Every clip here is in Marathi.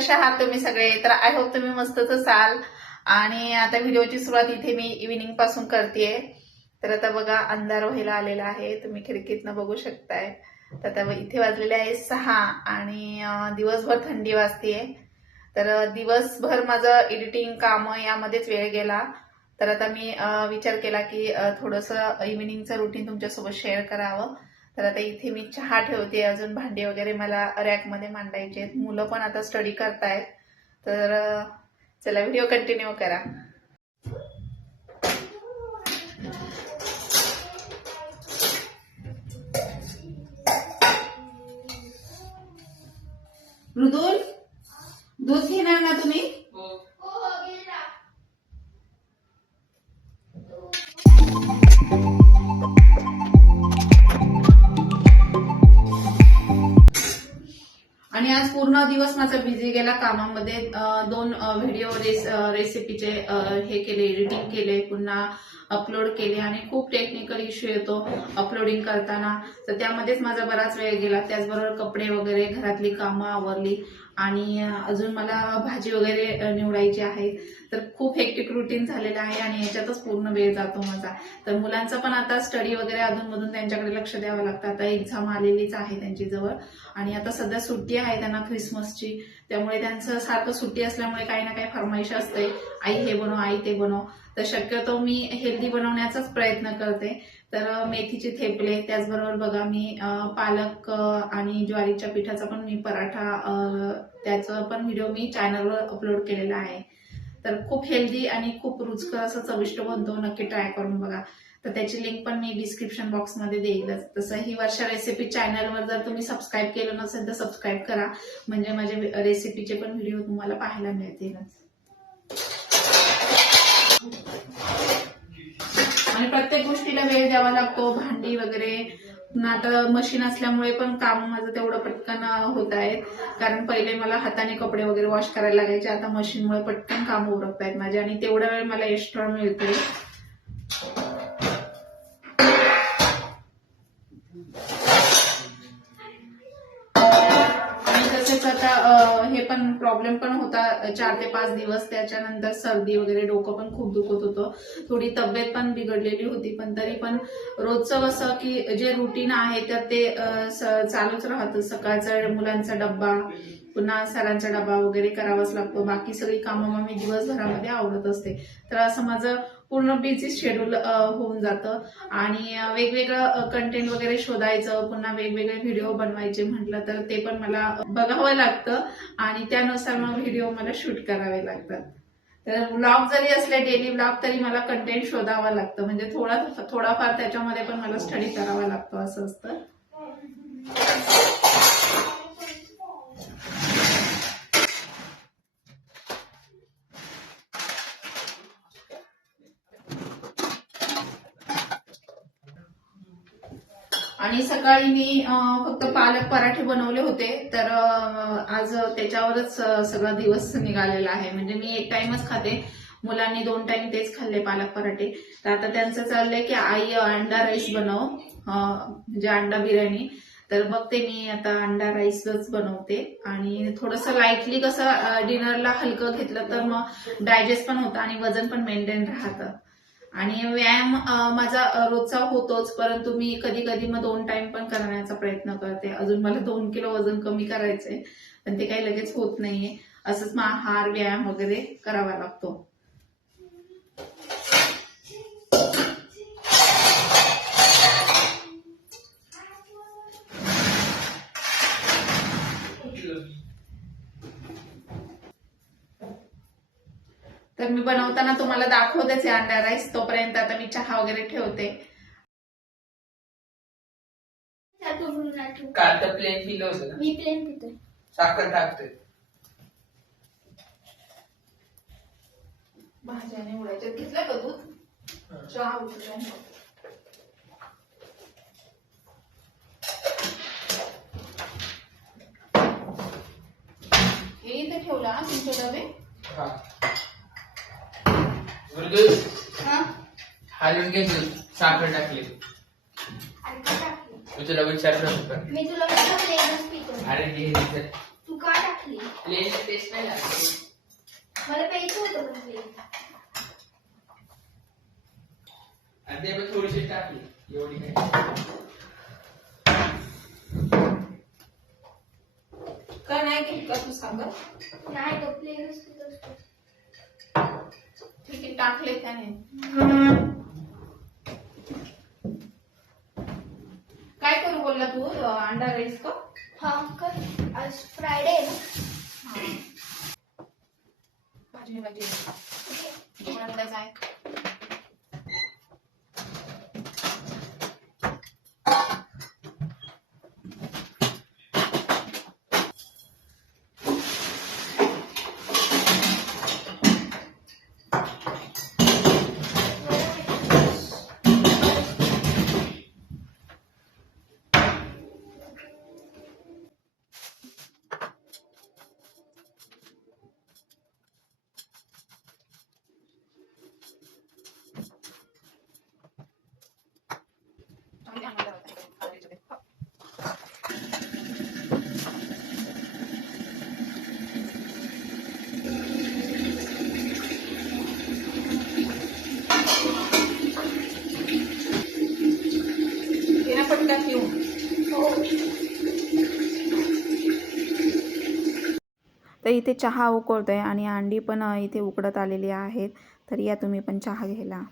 कशा आहात तुम्ही सगळे? तर आय होप तुम्ही मस्तच असाल. आणि आता व्हिडिओची सुरुवात इथे मी इव्हिनिंग पासून करतेय. तर आता बघा अंधार व्हायला आलेला आहे, तुम्ही खिडकीतनं बघू शकताय. तर आता इथे वाजलेले आहे 6 आणि दिवसभर थंडी वाजतीये. तर दिवसभर माझं एडिटिंग काम यामध्येच वेळ गेला. तर आता मी विचार केला की थोडंसं इव्हिनिंगचं रुटीन तुमच्यासोबत शेअर करावं. तर आता इथे मी चहा ठेवते, अजून भांडी वगैरे मला रॅकमध्ये मांडायचे आहेत. मुलं पण आता स्टडी करतायत. तर चला व्हिडिओ कंटिन्यू करा. मृदुल, दूध घेणार ना तुम्ही? आणि आज पूर्ण दिवस माझा बिझी गेला कामामध्ये. 2 व्हिडिओ रेसिपीचे हे केले, एडिटिंग केले, पुन्हा अपलोड केले आणि खूप टेक्निकल इश्यू येतो अपलोडिंग करताना. तर त्यामध्येच माझा बराच वेळ गेला. त्याचबरोबर कपडे वगैरे घरातली कामं आवरली आणि अजून मला भाजी वगैरे निवडायची आहे. तर खूप हेक्टिक रुटीन झालेलं आहे आणि याच्यातच पूर्ण वेळ जातो माझा. तर मुलांचा पण आता स्टडी वगैरे अधूनमधून त्यांच्याकडे लक्ष द्यावं लागतं. आता एक्झाम आलेलीच आहे त्यांची जवळ आणि आता सध्या सुट्टी आहे त्यांना ख्रिसमसची. त्यामुळे त्यांचं सारखं सुट्टी असल्यामुळे काही ना काही फरमाईश असते, आई हे बनव, आई ते बनव. तर शक्यतो मी हेल्दी बनवण्याचाच प्रयत्न करते. तर मेथीचे थेपले, त्याचबरोबर बघा मी पालक आणि ज्वारीच्या पिठाचा पण मी पराठा, त्याचा पण व्हिडिओ मी चॅनलवर अपलोड केलेला आहे. तर खूप हेल्दी आणि खूप रुचकर असं चविष्ट बनतो, नक्की ट्राय करून बघा. तर त्याची लिंक पण मी डिस्क्रिप्शन बॉक्समध्ये देईलच. तसं ही वर्षा रेसिपी चॅनलवर जर तुम्ही सबस्क्राईब केलं नसेल तर सबस्क्राईब करा, म्हणजे माझे रेसिपीचे पण व्हिडिओ तुम्हाला पाहायला मिळतीलच. आणि प्रत्येक गोष्टीला वेळ द्यावा लागतो, भांडी वगैरे. आता मशीन असल्यामुळे पण काम माझं तेवढं पटकन होत आहेत. कारण पहिले मला हाताने कपडे वगैरे वॉश करायला लागायचे, आता मशीनमुळे पटकन काम उरकत आहेत माझे आणि तेवढा वेळ मला एक्स्ट्रा मिळतोय. आता हे पण प्रॉब्लेम पण होता 4 ते 5 दिवस. त्याच्यानंतर सर्दी वगैरे, डोकं पण खूप दुखत होतं, थोडी तब्येत पण बिघडलेली होती. पण तरी पण रोजचं असं की जे रुटीन आहे तर ते चालूच राहतं. सकाळचा मुलांचा डब्बा, पुन्हा सरांचा डबा वगैरे करावाच लागतो. बाकी सगळी कामं मग मी दिवसभरामध्ये आवरत असते. तर असं माझं पूर्ण बिझी शेड्यूल होऊन जातं. आणि वेगवेगळं कंटेंट वगैरे शोधायचं, पुन्हा वेगवेगळे व्हिडिओ बनवायचे म्हटलं तर ते पण मला बघावं लागतं आणि त्यानुसार मग व्हिडिओ मला शूट करावे लागतात. तर व्लॉग जरी असले, डेली व्लॉग, तरी मला कंटेंट शोधावं लागतं. म्हणजे थोडाफार त्याच्यामध्ये पण मला स्टडी करावा लागतो, असं असतं. आणि सकाळी मी फक्त पालक पराठे बनवले होते. तर आज त्याच्यावरच सगळा दिवस निघालेला आहे. म्हणजे मी एक टाइमच खाते, मुलांनी 2 टाइम तेच खाल्ले पालक पराठे. तर आता त्यांचं चाललंय की आई अंडा राईस बनव, म्हणजे अंडा बिर्याणी. तर बघते मी आता अंडा राईसच बनवते. आणि थोडंसं लाईटली कसं डिनरला हलकं घेतलं तर मग डायजेस्ट पण होतं आणि वजन पण मेंटेन राहतं. आणि व्यायाम माझा रोजचा होतोच, परंतु मी कधी कधी मग 2 टाइम पण करण्याचा प्रयत्न करते. अजून मला 2 किलो वजन कमी करायचंय, पण ते काही लगेच होत नाहीये. असंच मग आहार, व्यायाम वगैरे करावा लागतो. तर मी बनवताना तुम्हाला दाखवतेच आहे अंडा राईस. तोपर्यंत आता मी चहा वगैरे ठेवते. काल प्लेन पिलं होतं ना? मी प्लेन पिते. साखर टाकते. भाज्या निवडायच्या. घेतलं का दूध? चहा उतरला. हे इथे ठेवला तुमचे डबे. हलवून घे, साखर टाकली. आणि काय टाकलं? मी तुला विचारलं होतं. मी तुला विचारलं एकच पितो. अरे घे. तू का टाकली? प्लेनची टेस्ट नाही लागली. मला प्यायचं होतं पण प्लेन. आणि ते पण थोडीशी टाकली एवढी काय. का नाही घेत का तू साखर? नाही तो प्लेन असतो. ठीक आहे, टाकले त्याने. काय करू बोलला तू? अंडा राईस का? हा कर. आज फ्रायडे आहे ना. भाजी भाजी अंदाज आहे. पटका ठेवू. तर इथे चहा उकळतोय आणि अंडी पण इथे उकडत आलेली आहेत. तर या तुम्ही पण चहा घ्यायला.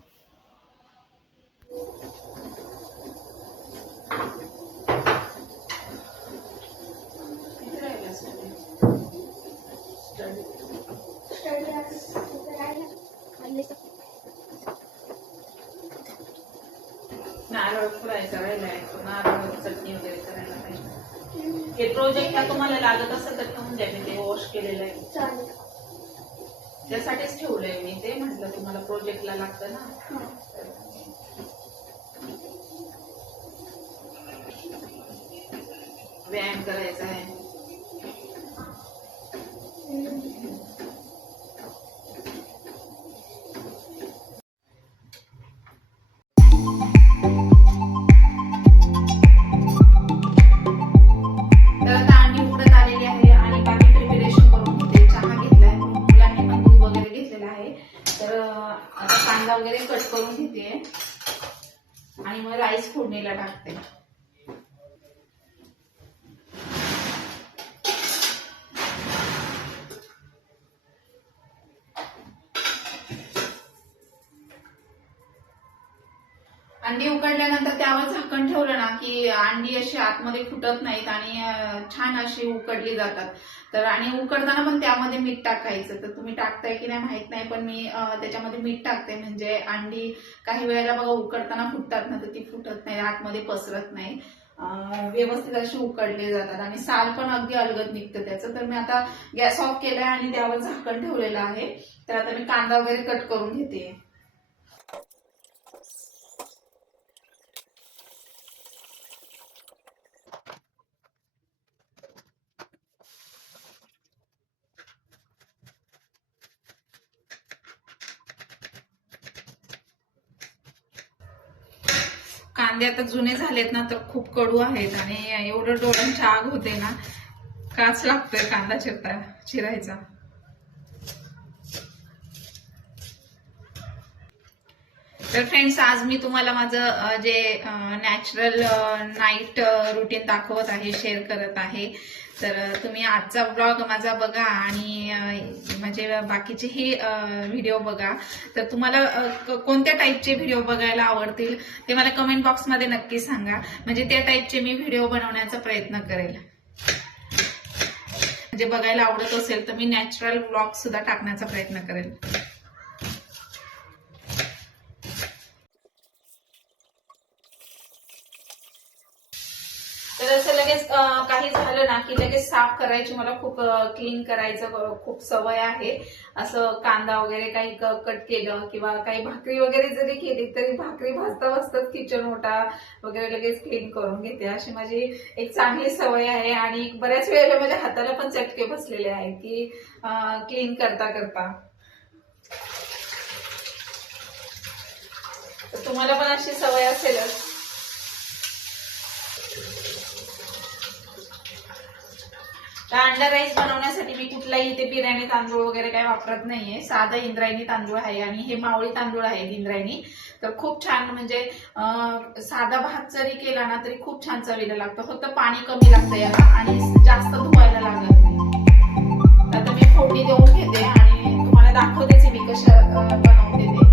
नारळ फ्राय करायला आहे, नारळ चटणी वगैरे करायला पाहिजे. हे प्रोजेक्टला तुम्हाला लागत असेल तर ठेवून द्या, मी ते वॉश केलेलं आहे. चालेल. त्यासाठीच ठेवलंय मी ते, म्हटलं तुम्हाला प्रोजेक्टला लागतं ना. व्यायाम करायचा आहे. तर आता अंडी उकडत आलेली आहे आणि बाकी प्रिपरेशन करून घेते. चहा घेतलाय, मुलांनी पण दूध वगैरे घेतलेलं आहे. तर आता कांदा वगैरे कट करून घेते आणि मग राईस फोडणीला टाकते. अंडी उकडल्यानंतर त्यावर झाकण ठेवलं ना की अंडी अशी आतमध्ये फुटत नाहीत आणि छान अशी उकडली जातात. तर आणि उकडताना पण त्यामध्ये मीठ टाकायचं. तर तुम्ही टाकताय की नाही माहित नाही, पण मी त्याच्यामध्ये मीठ टाकते, म्हणजे अंडी काही वेळेला बघा उकडताना फुटतात ना, तर ती फुटत नाही, आतमध्ये पसरत नाही, व्यवस्थित अशी उकडली जातात आणि साल पण अगदी अलगद निघतं त्याचं. तर मी आता गॅस ऑफ केलाय आणि त्यावर झाकण ठेवलेलं आहे. तर आता मी कांदा वगैरे कट करून घेते. कांदे आता जुने झालेत ना, तर खूप कडू आहेत आणि एवढं डोळ्यांची आग होते ना, काच लागतोय कांदा चिरायचा. तर फ्रेंड्स, आज मी तुम्हाला माझं जे नॅचरल नाईट रुटीन दाखवत आहे, शेअर करत आहे. तर तुम्ही आजचा ब्लॉग माझा बघा आणि म्हणजे बाकीचेही व्हिडिओ बघा. तर तुम्हाला कोणत्या टाईपचे व्हिडिओ बघायला आवडतील ते मला कमेंट बॉक्समध्ये नक्की सांगा, म्हणजे त्या टाईपचे मी व्हिडिओ बनवण्याचा प्रयत्न करेल. म्हणजे बघायला आवडत असेल तर मी नॅचरल ब्लॉग सुद्धा टाकण्याचा प्रयत्न करेल. तर असं लगेच काही झालं ना की लगेच साफ करायची मला खूप क्लीन करायचं खूप सवय आहे. असं कांदा वगैरे काही कट केलं किंवा काही भाकरी वगैरे जरी केली तरी भाकरी भाजता भाजताच किचन ओटा वगैरे लगेच क्लीन करून घेते. अशी माझी एक चांगली सवय आहे आणि बऱ्याच वेळेला माझ्या हाताला पण चटके बसलेले आहे की क्लीन करता करता. तुम्हाला पण अशी सवय असेलच. तर अंडा राईस बनवण्यासाठी मी कुठलाही इथे बिर्याणी तांदूळ वगैरे काही वापरत नाहीये. साधा इंद्रायणी तांदूळ आहे आणि हे मावळी तांदूळ आहेत इंद्रायणी. तर खूप छान म्हणजे साधा भात जरी केला ना तरी खूप छान चवीला लागतं. फक्त पाणी कमी लागतं याला आणि जास्त धुवायला लागत नाही. आता मी फोडणी देऊन घेते आणि तुम्हाला दाखवतेच मी कसं बनवते ते.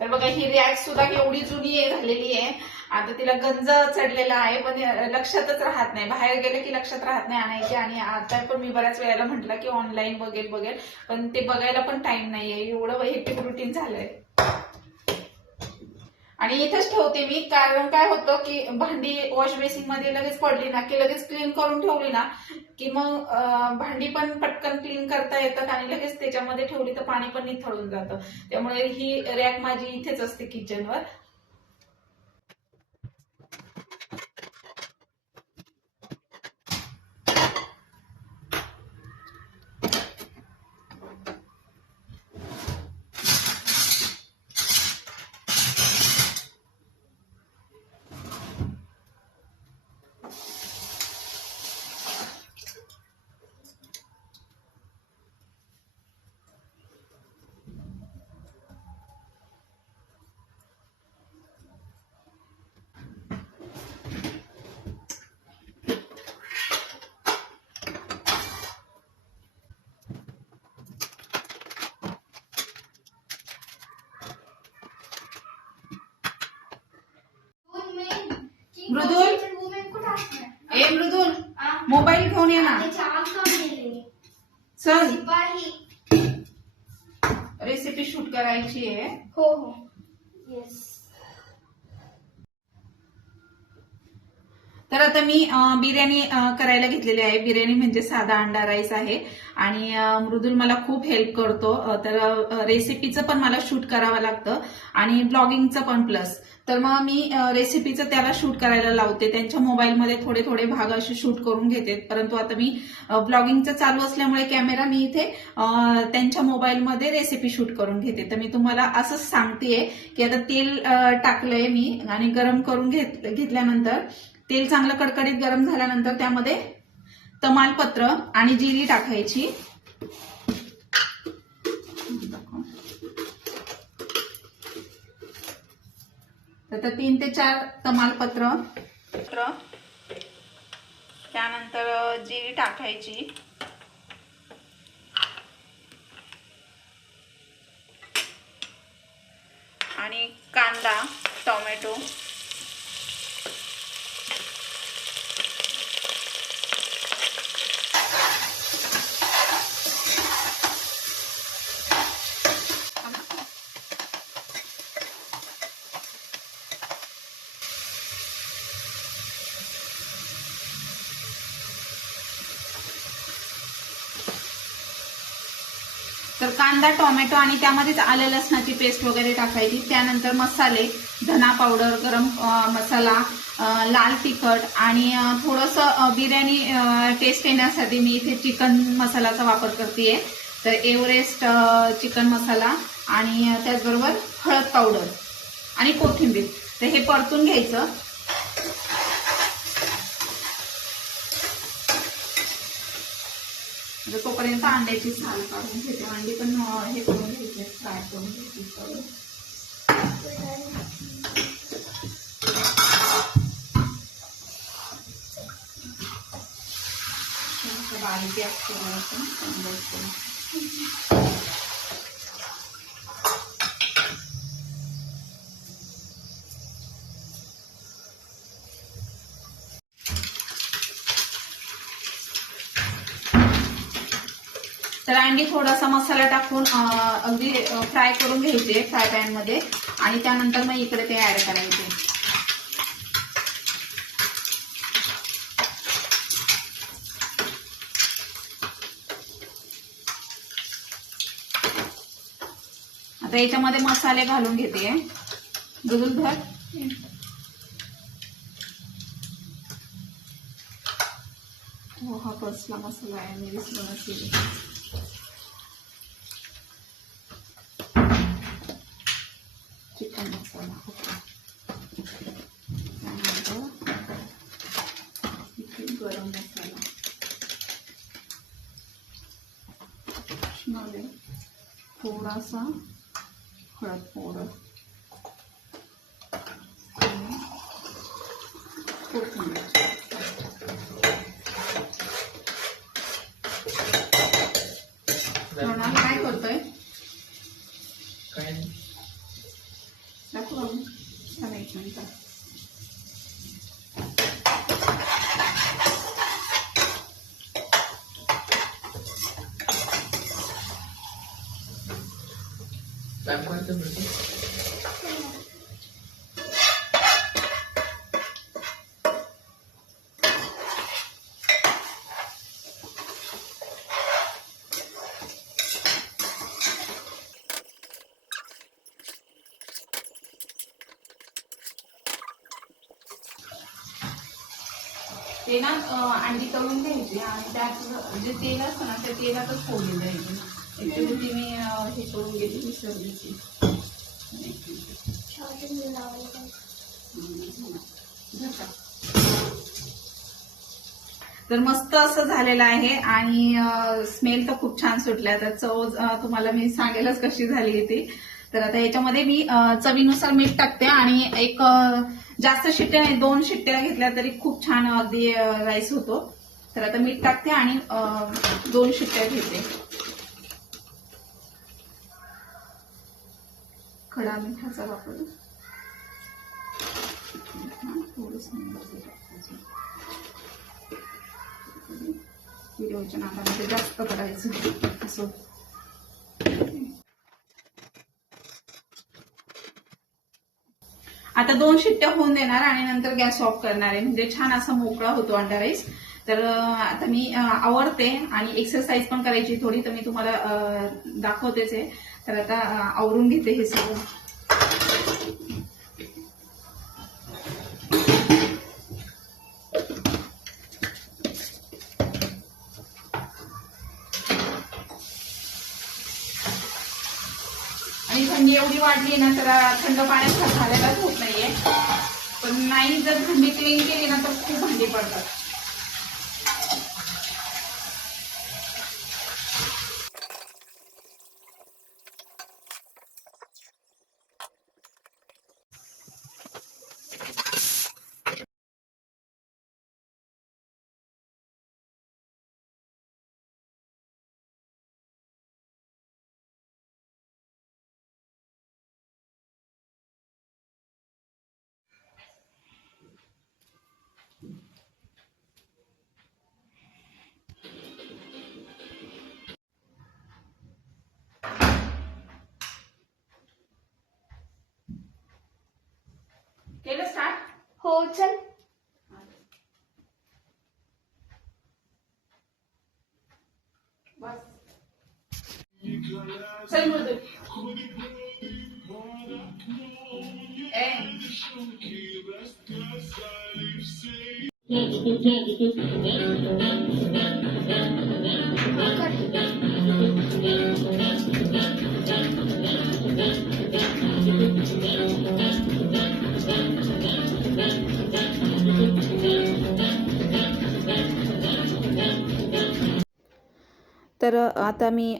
तर बघा ही रॅक सुद्धा एवढी जुनी झालेली आहे. आता तिला गंज चढलेला आहे पण लक्षातच राहत नाही. बाहेर गेले की लक्षात राहत नाही आणायची. आणि आता पण मी बऱ्याच वेळेला म्हटलं की ऑनलाईन बघेल पण ते बघायला पण टाइम नाहीये. एवढं हेक्टिक रुटीन झालंय. आणि इथेच ठेवते मी, कारण काय होतं की भांडी वॉश बेसिन मध्ये लगेच पडली ना की लगेच क्लीन करून ठेवली ना की मग भांडी पण पटकन क्लीन करता येतात आणि लगेच त्याच्यामध्ये ठेवली तर पाणी पण निथळून जातं. त्यामुळे ही रॅक माझी इथेच असते किचनवर. मृदुल, ए मृदुल, मोबाईल घेऊन ये ना. चल, रेसिपी शूट करायची आहे. हो हो येस. तर आता मी बिर्याणी करायला घेतलेली आहे. बिर्याणी म्हणजे साधा अंडा राईस आहे आणि मृदुल मला खूप हेल्प करतो. तर रेसिपीचं पण मला शूट करावं लागतं आणि ब्लॉगिंगचं पण प्लस. तर मग मी रेसिपीचं त्याला शूट करायला लावते. त्यांच्या मोबाईलमध्ये थोडे थोडे भाग असे शूट करून घेते. परंतु आता मी ब्लॉगिंगचं चालू असल्यामुळे कॅमेरा मी इथे त्यांच्या मोबाईलमध्ये रेसिपी शूट करून घेते. तर मी तुम्हाला असंच सांगतेय की आता तेल टाकलंय मी आणि गरम करून घेतल्यानंतर तेल चांगलं कडकडीत गरम झाल्यानंतर त्यामध्ये तमालपत्र आणि जिरी टाकायची. तर 3 ते 4 तमालपत्र, त्यानंतर जिरी टाकायची आणि कांदा, टोमॅटो, तर कांदा, टोमॅटो आणि त्यामध्येच आलं लसणाची पेस्ट वगैरे टाकायची. त्यानंतर मसाले, धना पावडर, गरम मसाला, लाल तिखट आणि थोडंसं बिर्याणी टेस्ट येण्यासाठी मी इथे चिकन मसालाचा वापर करतेय. तर एव्हरेस्ट चिकन मसाला आणि त्याचबरोबर हळद पावडर आणि कोथिंबीर. तर हे परतून घ्यायचं. तोपर्यंत अंड्याची साल काढून घेते. अंडी पण हे करून घ्यायचे, फ्राय करून घ्यायची. बारीक गॅस करायचं. तर अंडी थोडासा मसाला टाकून अगदी फ्राय करून घ्यायचे फ्राय पॅन मध्ये आणि त्यानंतर मग इकडे ते ऍड करायचे. आता याच्यामध्ये मसाले घालून घेते. दुधून भर. हो हा कसला मसाला आहे, मी विसरून असेल. इथे गरम मसाला, थोडासा हळद पावडर, कोथिंबीर. रोनाल काय करतोय? काय नाही. दाखव बाबू. चला एक मिनिट. काय करतो बरं? ते ना अंडी तळून घ्यायची आणि त्यात जे तेल असतं ना त्या तेलातच फोडली द्यायची. ऍक्च्युली ती मी हे करून गेली विसरलीची. तर मस्त असं झालेलं आहे आणि स्मेल तर खूप छान सुटला. तर चव तुम्हाला मी सांगेलच कशी झाली ती. तर आता याच्यामध्ये मी चवीनुसार मीठ टाकते आणि एक जास्त शिट्ट्या नाही, 2 शिट्ट्या घेतल्या तरी खूप छान अगदी राईस होतो. तर आता मीठ टाकते आणि 2 शिट्ट्या घेते. खडा मिठाचा वापर व्हिडिओच्या नादामध्ये जास्त करायचं असं. आता 2 शिट्ट्या होऊन देणार आणि नंतर गॅस ऑफ करणार आहे, म्हणजे छान असा मोकळा होतो अंडा राईस. तर आता मी आवरते आणि एक्सरसाइज पण करायची थोडी, तर मी तुम्हाला दाखवतेच आहे. तर आता आवरून घेते हे सगळं. आणि थंडी एवढी वाढली ना तर थंड पाण्यात घालायलाच होत नाहीये. पण नाही जर थंडी क्लीन केली ना तर खूप भांडी पडतात. केलं स्टार्ट? हो चल. बस चल मृदू. तर आता मी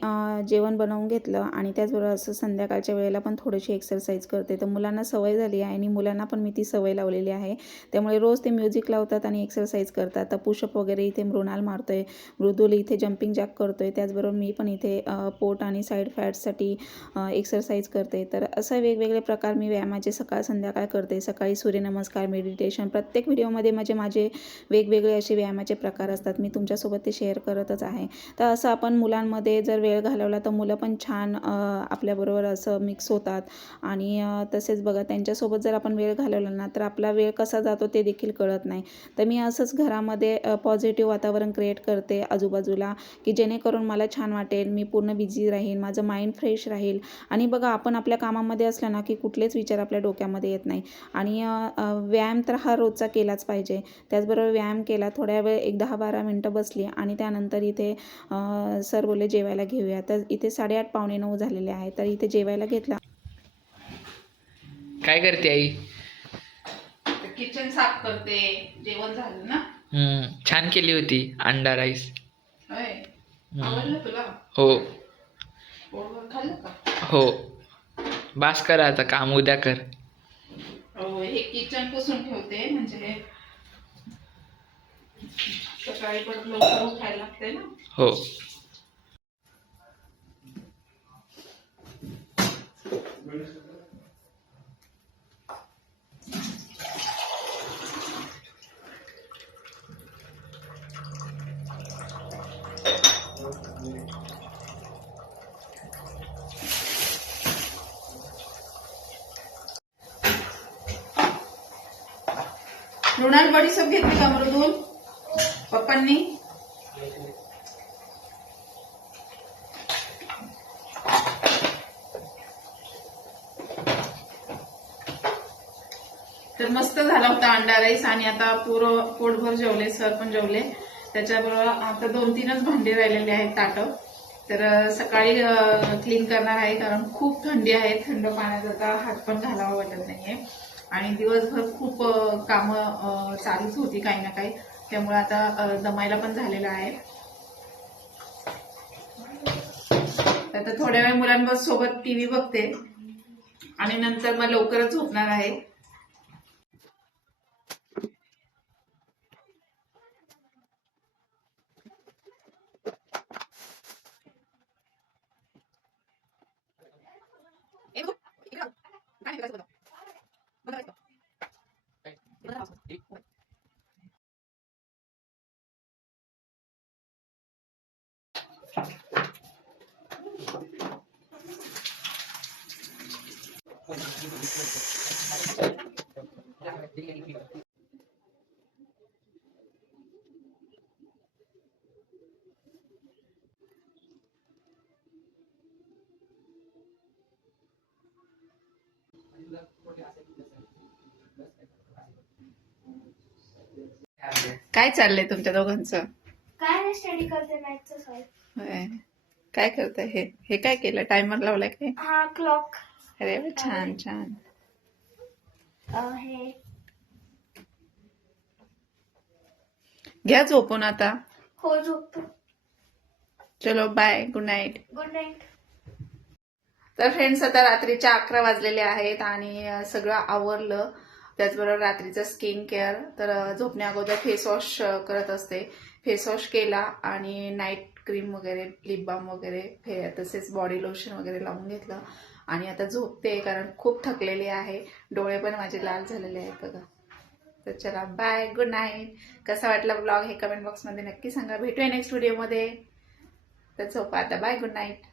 जेवण बनवून घेतलं आणि त्याचबरोबर असं संध्याकाळच्या वेळेला पण थोडीशी एक्सरसाइज करते. तर मुलांना सवय झाली आहे आणि मुलांना पण मी ती सवय लावलेली आहे. त्यामुळे रोज ते म्युझिक लावतात आणि एक्सरसाइज करतात. तर पुशअप वगैरे इथे मृणाल मारतोय, मृदुल इथे जम्पिंग जॅक करतोय. त्याचबरोबर मी पण इथे पोट आणि साईड फॅट्ससाठी एक्सरसाइज करते. तर असं वेगवेगळे प्रकार मी व्यायामाचे सकाळ संध्याकाळ करते. सकाळी सूर्यनमस्कार, मेडिटेशन, प्रत्येक व्हिडिओमध्ये माझे वेगवेगळे असे व्यायामाचे प्रकार असतात. मी तुमच्यासोबत ते शेअर करतच आहे. तर असं आपण मुलांमध्ये जर वेळ घालवला तर मुलं पण छान आपल्याबरोबर असं मिक्स होतात. आणि तसेच बघा त्यांच्यासोबत जर आपण वेळ घालवला ना तर आपला वेळ कसा जातो ते देखील कळत नाही. तर मी असंच घरामध्ये पॉझिटिव्ह वातावरण क्रिएट करते आजूबाजूला, की जेणेकरून मला छान वाटेल, मी पूर्ण बिझी राहील, माझं माइंड फ्रेश राहील. आणि बघा आपण आपल्या कामामध्ये असलं ना की कुठलेच विचार आपल्या डोक्यामध्ये येत नाही. आणि व्यायाम तर हा रोजचा केलाच पाहिजे. त्याचबरोबर व्यायाम केला, थोड्या वेळ एक 10-12 मिनटं बसली आणि त्यानंतर इथे सर बोलले जेवायला घेऊया. तर इथे 8:30 पावणे 9 झालेले आहे. तर इथे जेवायला घेतला. काय करते आई? किचन साफ करते. जेवण झालं ना? छान केली होती अंडा राईस. होय. आवडलं तुला? हो पोटभर खाल्लं का? हो. बास कर आता, काम उद्या कर. हो, हे किचन पुसून ठेवते म्हणजे सकाळी परत लवकर उठायला लागते ना. हो. मृणाल बडीशेप घेतली का मृदुल? पप्पांनी? तर मस्त झाला होता अंडा राईस आणि आता पोटभर जेवले, सर पण जेवले. त्याच्याबरोबर आता 2-3च भांडे राहिलेले आहेत ताटं. तर सकाळी क्लीन करणार आहे कारण खूप थंडी आहे. थंड पाण्यात आता हात पण घालावा वाटत नाहीये आणि दिवसभर खूप कामं चालूच होती काही ना काही. त्यामुळे आता दमायला पण झालेलं आहे. आता थोड्या वेळ मुलांवर सोबत टीव्ही बघते आणि नंतर मग लवकरच झोपणार आहे. काय चाललंय तुमच्या दोघांचं? काय नाही, स्टडी करते मॅथचं सॉल्व. होय. काय करताय? हे काय केलं? टायमर लावलाय काय? हा क्लॉक. अरे वा, छान छान. हे घ्या झोपून आता. हो, झोपतो. चलो bye, good night. Good night. तर फ्रेंड्स, आता रात्रीच्या 11 वाजलेले आहेत आणि सगळं आवरलं. त्याचबरोबर रात्रीचं स्किन केअर. तर झोपण्या अगोदर फेस वॉश करत असते. फेस वॉश केला आणि नाईट क्रीम वगैरे, लिप बाम वगैरे, तसेच बॉडी लोशन वगैरे लावून घेतलं आणि आता झोपते कारण खूप थकलेली आहे. डोळे पण माझे लाल झालेले आहेत बघा. तर चला बाय, गुड नाईट. कसा वाटला ब्लॉग हे कमेंट बॉक्समध्ये नक्की सांगा. भेटूया नेक्स्ट व्हिडिओमध्ये. तर झोपा आता. Bye, good night.